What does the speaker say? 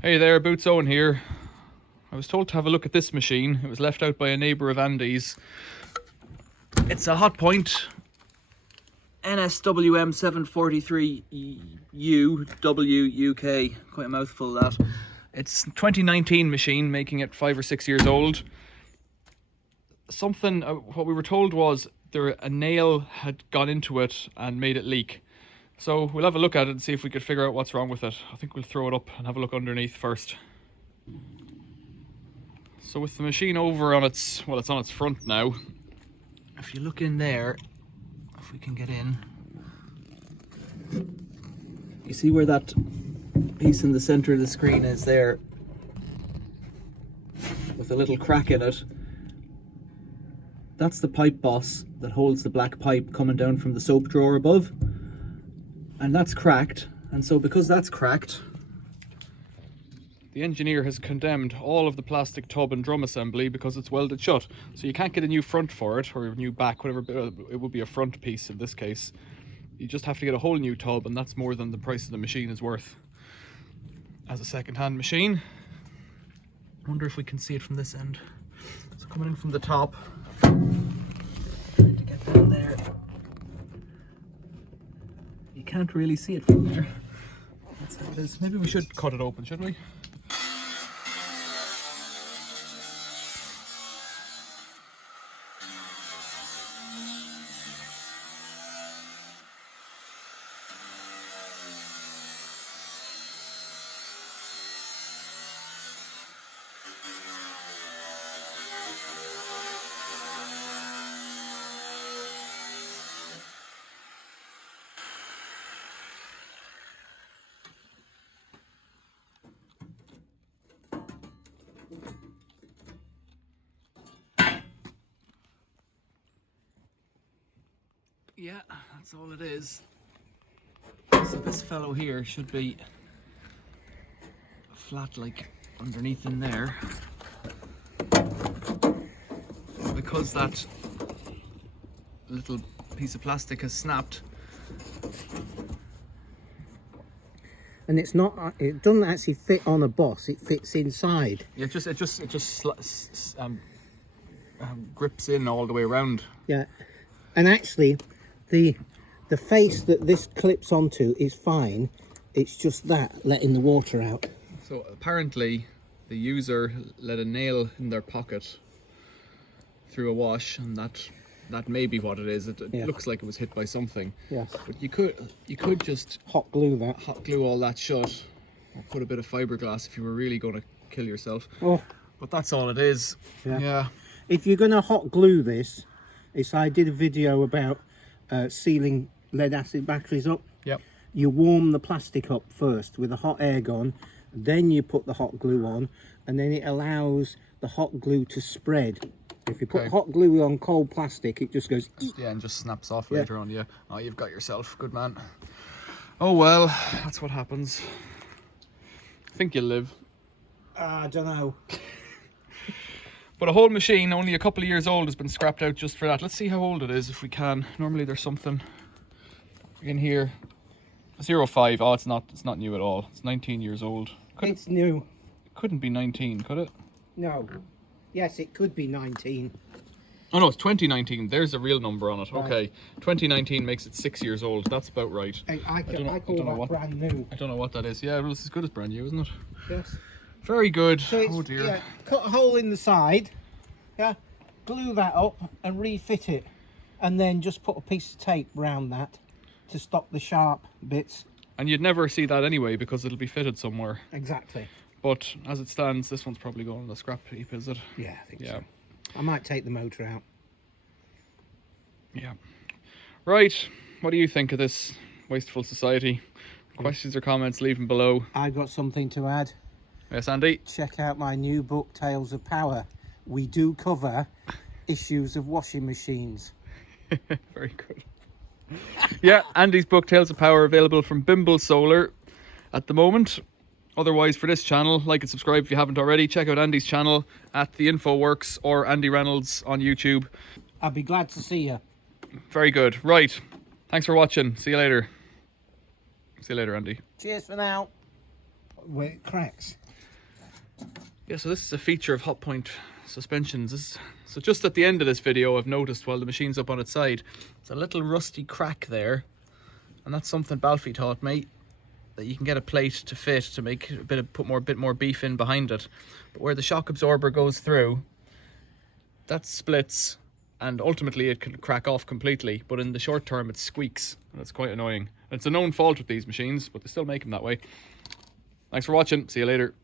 Hey there, Boots Owen here. I was told to have a look at this machine. It was left out by a neighbour of Andy's. It's a Hotpoint NSWM 743U UK. Quite a mouthful, that. It's 2019 machine, making it 5 or 6 years old. Something, what we were told was a nail had gone into it and made it leak. So we'll have a look at it and see if we could figure out what's wrong with it. I think we'll throw it up and have a look underneath first. So with the machine over on its, well, it's on its front now. If you look in there, if we can get in, you see where that piece in the center of the screen is there, with a little crack in it. That's the pipe boss that holds the black pipe coming down from the soap drawer above. And that's cracked, and so because that's cracked, the engineer has condemned all of the plastic tub and drum assembly because it's welded shut. So you can't get a new front for it, or a new back, whatever. It would be a front piece in this case. You just have to get a whole new tub, and that's more than the price of the machine is worth as a second-hand machine. I wonder if we can see it from this end. So coming in from the top, trying to get down there. You can't really see it from there. That's how it is. Maybe we should cut it open, shouldn't we? Yeah, that's all it is. So this fellow here should be flat, like underneath in there. Because that little piece of plastic has snapped. And it's not, it doesn't actually fit on a boss, it fits inside. Yeah, it just grips in all the way around. Yeah, and actually the face that this clips onto is fine. It's just that letting the water out. So apparently the user let a nail in their pocket through a wash, and that may be what it is. It looks like it was hit by something. Yes. But you could just Hot glue that. hot glue all that shut, or put a bit of fiberglass if you were really going to kill yourself. Oh, But that's all it is. Yeah. if you're going to hot glue this, I did a video about sealing lead acid batteries up. Yep. You warm the plastic up first with a hot air gun, then you put the hot glue on, and then it allows the hot glue to spread. If you put hot glue on cold plastic, it just goes eek. Yeah, and just snaps off later on. Yeah. Oh, you've got yourself. Good man. Oh well, that's what happens. I think you'll live. I don't know. But a whole machine, only a couple of years old, has been scrapped out just for that. Let's see how old it is if we can. Normally there's something in here. 05. Oh, it's not new at all. It's 19 years old. It's new. It couldn't be 19, could it? No. Yes, it could be 19. Oh no, it's 2019. There's a real number on it. Right. Okay. 2019 makes it 6 years old. That's about right. I call that brand new. I don't know what that is. Yeah, well, it's as good as brand new, isn't it? Yes. Very good. So oh dear. Yeah, cut a hole in the side, glue that up and refit it, and then just put a piece of tape round that to stop the sharp bits. And you'd never see that anyway because it'll be fitted somewhere. Exactly. But as it stands, this one's probably going on the scrap heap, is it? Yeah, I think so. I might take the motor out. Yeah. Right. What do you think of this wasteful society? Questions or comments, leave them below. I've got something to add. Yes, Andy? Check out my new book, Tales of Power. We do cover issues of washing machines. Very good. Yeah, Andy's book, Tales of Power, available from Bimble Solar at the moment. Otherwise, for this channel, like and subscribe if you haven't already. Check out Andy's channel at The Infoworks or Andy Reynolds on YouTube. I'll be glad to see you. Very good. Right. Thanks for watching. See you later. See you later, Andy. Cheers for now. Where it cracks. Yeah, so this is a feature of Hotpoint suspensions. So just at the end of this video, I've noticed while the machine's up on its side, there's a little rusty crack there. And that's something Balfi taught me, that you can get a plate to fit to make put a bit more beef in behind it. But where the shock absorber goes through, that splits, and ultimately it can crack off completely. But in the short term, it squeaks, and it's quite annoying. And it's a known fault with these machines, but they still make them that way. Thanks for watching. See you later.